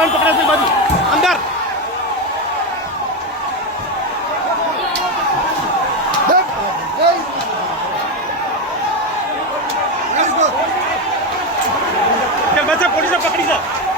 બાજુ પકડે છે બાજુ. અંદર. પોલીસે પકડી છે.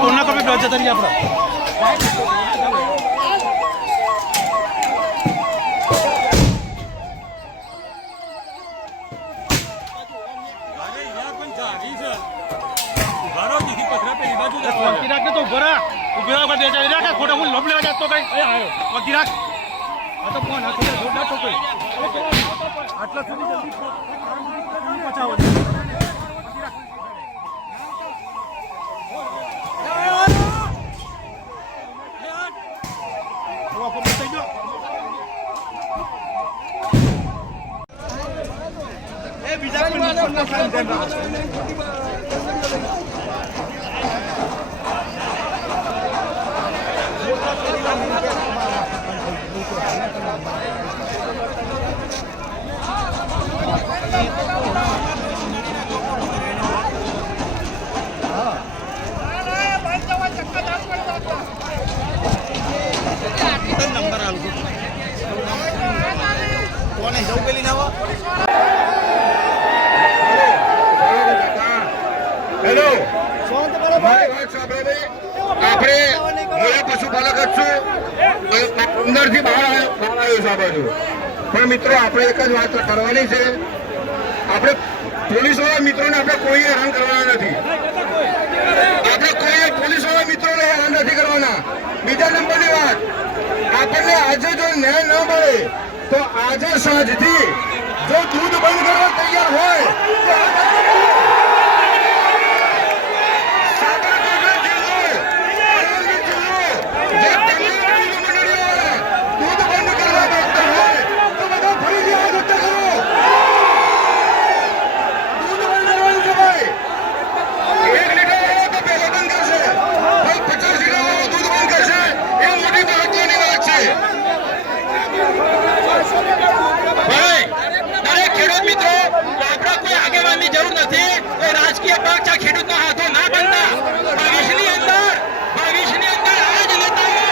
કોના કપે પ્રાજ્ય તરીકે આપણે વકીલાત ને તો ઊભો રહે. ઊભી રહો, ઊભા દેખાય. રાખે, ખોટા હું લોભ લેવા જતો કઈ. એ આયો. વકીલાત. આ તો કોણ? આ તો જોર ના ઠોકે. આટલા સુધી જલ્દી પચાવો. તો આ પબ્લિક થઈ ગયો. એ બીજા કોઈ નુકસાન ના થાય એમ ધ્યાન રાખો. હેલો. આપણે હું પશુપાલક જ છું. અંદરથી બહાર આવ્યો બહાર આવ્યો છું આ બાજુ. પણ મિત્રો આપણે એક જ વાત કરવાની છે. આપણે પોલીસવાળા મિત્રોને આપણે કોઈ હેરાન કરવાના નથી. આપણે કોઈ પોલીસવાળા મિત્રોને હેરાન નથી કરવાના. બીજા નંબરની વાત. આપણને આજે જો ન્યાય ન મળે આજે સાંજથી જો દૂધ બંધ કરવા તૈયાર હોય તો સાબરકાંઠા જિલ્લો, અરવલ્લી જિલ્લો, જે તમામ દૂધ મંડળીઓવાળા દૂધ બંધ કરવા માંગતા હોય, તો બધા ફરીથી હાથ ઊંચા કરો. દૂધ બંધ કરવાનું છે ભાઈ. એક લીટરવાળો તો પહેલો બંધ કરશે. ભાઈ પચાસ લીટરવાળો દૂધ બંધ કરશે. એ મોટી મહત્વની વાત છે. ભાઈ દરેક ખેડૂત મિત્રો આપણા કોઈ આગેવાનની જરૂર નથી કોઈ રાજકીય પક્ષ આ ખેડૂતનો હાથો ના બનતા ભવિષ્યની અંદર ભવિષ્યની અંદર આ જ નેતાઓ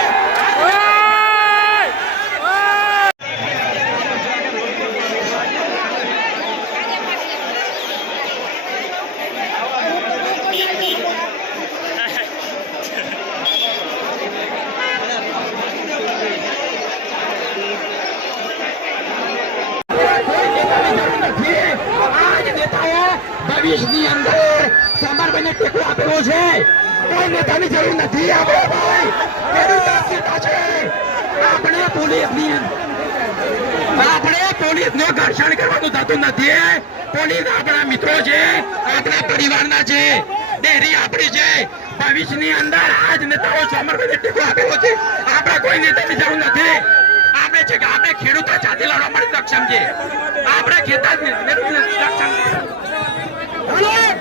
આજ નેતાઓ ભવિષ્યની અંદર સમરભાઈને ટેકો આપેલો છે. કોઈ નેતાની જરૂર નથી આપણે ભાઈ. ખેડૂત છે આપણે પોલીસની આપણે પોલીસને ઘર્ષણ કરવાનું થતું નથી. પોલીસ આપણા મિત્રો છે, આપણા પરિવારના છે. ડેરી આપણી છે. ભવિષ્યની અંદર આજ નેતાઓ સમરભાઈને ટેકો આપેલો છે. આપણા કોઈ નેતાની જરૂર નથી. આપણે છે કે આપણે ખેડૂતો સાથે લડવા માટે સક્ષમ છે આપણે ખેતા સક્ષમ છે Hello!